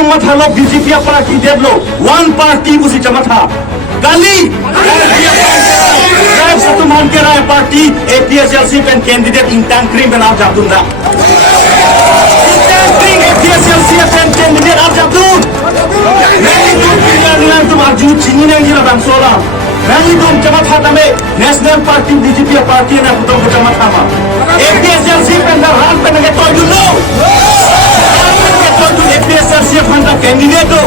tuh mathalo BJP apa lagi deadlo one party busi camatha kali satu mankera party APSLC pen candidate intang krim ben Arjabdunda intang krim APSLC pen candidate Arjabdun nani tuh pilihan tuh maju cini nang jira bangsola nani tuh camatha tame national party BJP party na putong camatha ma APSLC pen ran pen nge toy dulu APSLC phanda candidate do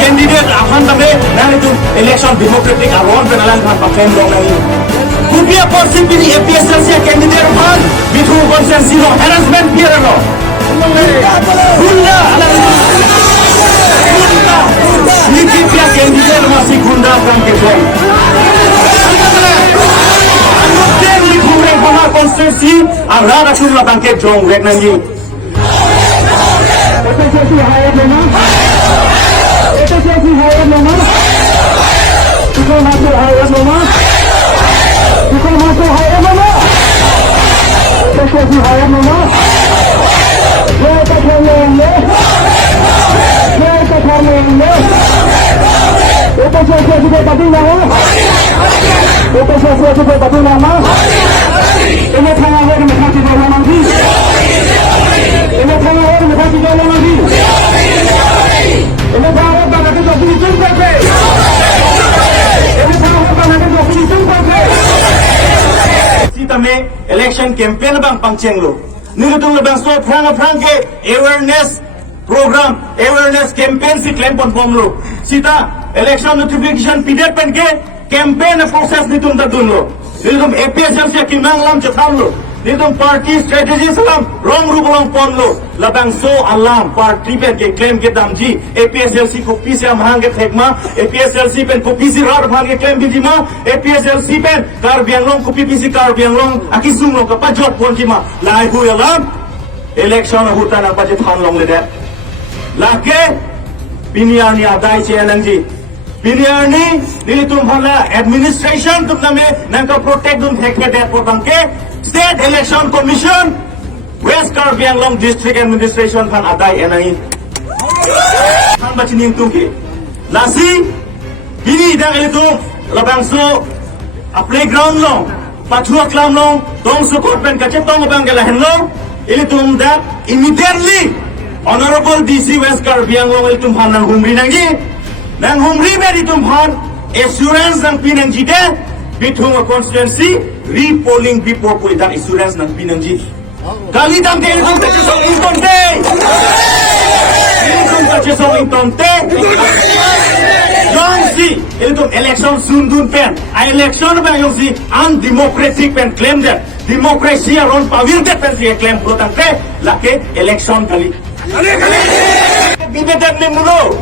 candidate phanda me nani tu election democratic aron penalan phan pakem dong nani kupia porsi pini APSLC candidate phan bithu consensus no harassment pier no gunda nikipia candidate masih gunda kam ke jong anoten bithu reng phana consensus ara rasul la bangke jong rek nani APSLC hayat nama, APSLC hayat nama, tukar masuk hayat nama, tukar masuk hayat nama, APSLC hayat nama, kita kerana APSLC juga bagi nama, APSLC juga bagi nama, ini tengah hari mereka tidak lagi. Ini tengah hari mereka tidak lagi. Ini tengah hari mereka tidak dihitung pakai. Ini tengah hari mereka tidak dihitung pakai. Kita me election campaign bang pangceng lo. Nilutung lebang so perang ke awareness program, awareness campaign si claim pon pom lo. Kita election notification period pen ke campaign process nitung tadun lo. Nilutung APSLC kimang lam cetam lo. Nitum party strategy salam wrong rubulong pon lo labang so alam party pen ke claim ke damji APSLC ko pisi amhang ke thekma APSLC pen ko pisi rar bhang ke claim bijima APSLC pen kar bianglong ko pisi kar bianglong akisung lo ka pajot pon jima lai hu alam election hutan apa je than long le de lake biniani adai che anangji biniani nitum bhala administration tum name nangka protect dum thekme de por bangke State Election Commission, West Karbi Anglong District Administration kan adai enai. Kan baca ning tungki. Lasi, bini dah itu labang so a playground long, patua klam long, dong so korban kace tong bang galahen long. Ini tum dah immediately Honorable DC West Karbi Anglong itu tumhan nang humri nangi, nang humri me di tumhan assurance nang pinang jide, bitung a constituency. Repolling before po itang insurance ng pinangji. Kalitang din kung tatsisong intonte! Kung tatsisong intonte! Yung si, itong election sundun pen. Ay election ba yung si undemocratic pen claim that. Democracy aron pawirdet pen siya claim protang te. Laki, election kali. Bibetan ni mulo!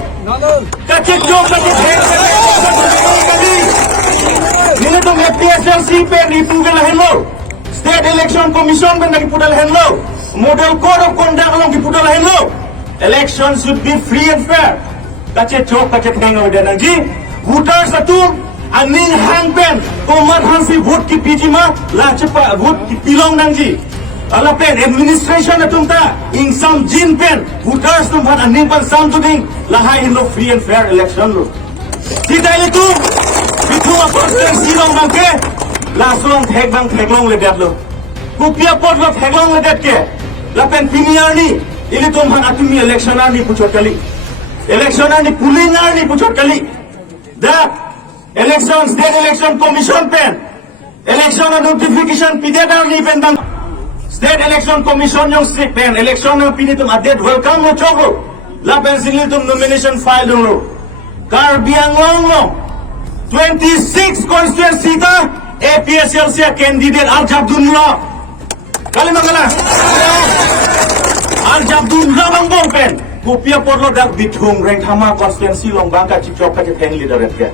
Kachikjok na kali! Ini tuh APSLC pen dipudalahin lo, State Election Commission pen dipudalahin lo, Model Code of Conduct lo dipudalahin lo. Election should be free and fair. Kace chok kace tengok dia nanti. Voters satu aning hang pen, komat hansi vote ki pijima, lah cepat vote ki pilong nanti. Ala pen administration atung ta, insam jin pen, voters tum han aning pan sam tu ding, lahai lo free and fair election lo. Tidak itu. Itu apa konsensi long bangke, langsung teglong ledet lo. Kupia pot lo teglong ledet ke, lapen piniar ni, ini tumhan atumi electioner ni pucot kali, electioner ni pulingar ni pucot kali. Dah election state election commission pen, election notification pidedar ni pen bang, state election commission yung strict pen, election yung pinitum adet welcome lo choko, lapen sinitum nomination file dong lo, karbiang long. 26 constituency ta APSLC candidate Arjabdullah kali mangala Arjabdullah bang bongpen kupia porlo dak bithung reng thama constituency long bangka chikchok ka theng leader ke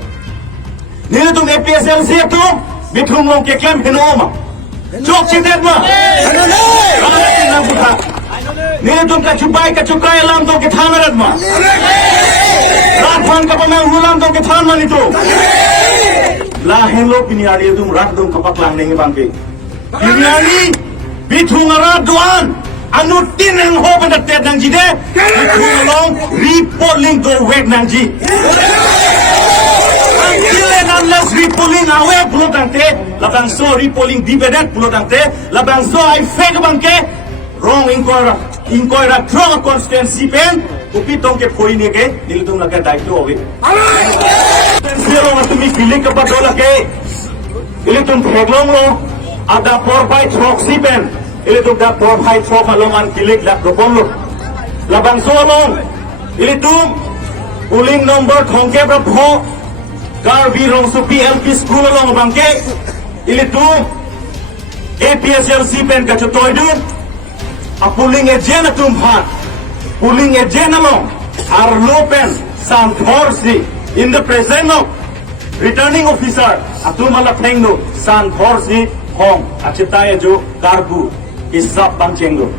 nile tum APSLC tu bithung long ke claim henoma chok chitet ma nile tum ka chukai lam to ke thanarat ma Rathan ka pamang hulam tong kethan man itu. Lahen lo piniari itu rat dong kapak lang nengi bangke. Piniari bithung arat doan anu tin ang ho pen tet nang jide. Bithung long repolling go wet nangji. Until and unless repolling away pulo tangte, labang so repolling dividend pulo tangte, labang so I fake bangke, wrong inquire wrong constituency pen, upitong ke poi ne ke, nilitung laga daito awe. Zero matumi feeling kapadola ke, nilitung peglong lo, ada 4x proxy pen, nilitung da 4x proxy alongan kilik lak ropon lo. Labang so along, nilitung uling number thongke berapho. Karbi rong su PLP school along bangke ilitu APSLC pen ka chotoy dun a pulling agent atum phat pulling agent along arlo pen sam forsi in the presence of returning officer atum ala thengno san forsi hong achitaya jo karbu isap pangchengo